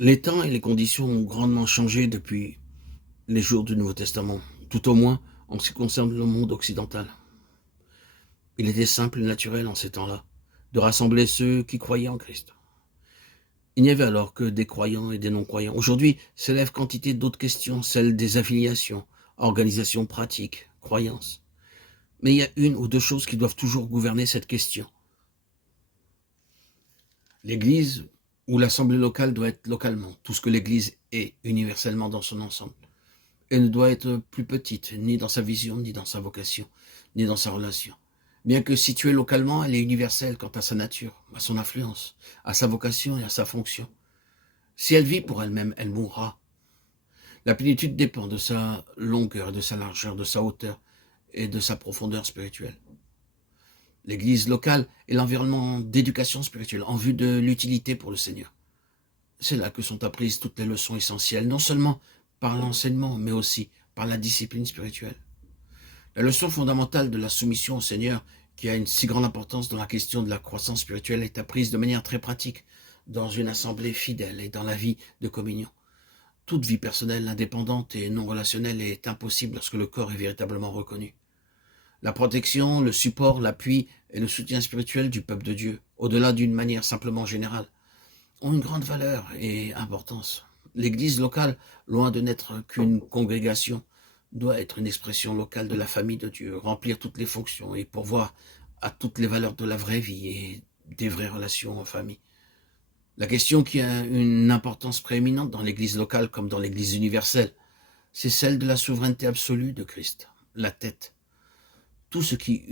Les temps et les conditions ont grandement changé depuis les jours du Nouveau Testament, tout au moins en ce qui concerne le monde occidental. Il était simple et naturel en ces temps-là de rassembler ceux qui croyaient en Christ. Il n'y avait alors que des croyants et des non-croyants. Aujourd'hui s'élèvent quantité d'autres questions, celles des affiliations, organisations pratiques, croyances. Mais il y a une ou deux choses qui doivent toujours gouverner cette question. L'Église ou l'Assemblée locale doit être localement, tout ce que l'Église est universellement dans son ensemble. Elle ne doit être plus petite, ni dans sa vision, ni dans sa vocation, ni dans sa relation. Bien que située localement, elle est universelle quant à sa nature, à son influence, à sa vocation et à sa fonction. Si elle vit pour elle-même, elle mourra. La plénitude dépend de sa longueur, de sa largeur, de sa hauteur et de sa profondeur spirituelle. L'église locale est l'environnement d'éducation spirituelle en vue de l'utilité pour le Seigneur. C'est là que sont apprises toutes les leçons essentielles, non seulement par l'enseignement, mais aussi par la discipline spirituelle. La leçon fondamentale de la soumission au Seigneur, qui a une si grande importance dans la question de la croissance spirituelle, est apprise de manière très pratique dans une assemblée fidèle et dans la vie de communion. Toute vie personnelle, indépendante et non relationnelle est impossible lorsque le corps est véritablement reconnu. La protection, le support, l'appui et le soutien spirituel du peuple de Dieu, au-delà d'une manière simplement générale, ont une grande valeur et importance. L'Église locale, loin de n'être qu'une congrégation, doit être une expression locale de la famille de Dieu, remplir toutes les fonctions et pourvoir à toutes les valeurs de la vraie vie et des vraies relations en famille. La question qui a une importance prééminente dans l'Église locale comme dans l'Église universelle, c'est celle de la souveraineté absolue de Christ, la tête. Tout ce qui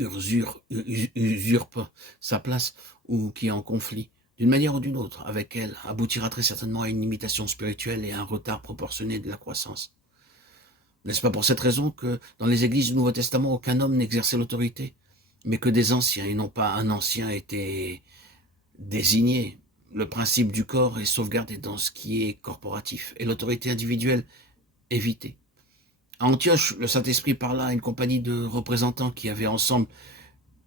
usurpe sa place ou qui est en conflit, d'une manière ou d'une autre, avec elle, aboutira très certainement à une limitation spirituelle et à un retard proportionné de la croissance. N'est-ce pas pour cette raison que dans les églises du Nouveau Testament, aucun homme n'exerçait l'autorité, mais que des anciens, et non pas un ancien, étaient désignés? Le principe du corps est sauvegardé dans ce qui est corporatif, et l'autorité individuelle évitée. À Antioche, le Saint-Esprit parla à une compagnie de représentants qui avaient ensemble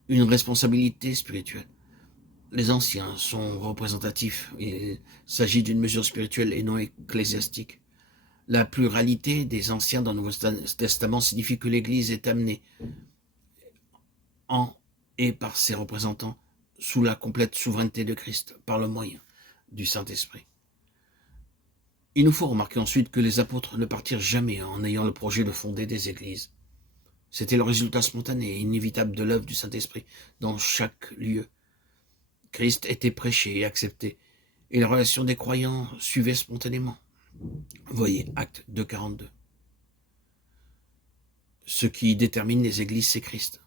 une responsabilité spirituelle. Les anciens sont représentatifs, il s'agit d'une mesure spirituelle et non ecclésiastique. La pluralité des anciens dans le Nouveau Testament signifie que l'Église est amenée en et par ses représentants sous la complète souveraineté de Christ, par le moyen du Saint-Esprit. Il nous faut remarquer ensuite que les apôtres ne partirent jamais en ayant le projet de fonder des églises. C'était le résultat spontané et inévitable de l'œuvre du Saint-Esprit dans chaque lieu. Christ était prêché et accepté, et la relation des croyants suivait spontanément. Voyez Actes 2,42. Ce qui détermine les églises, c'est Christ.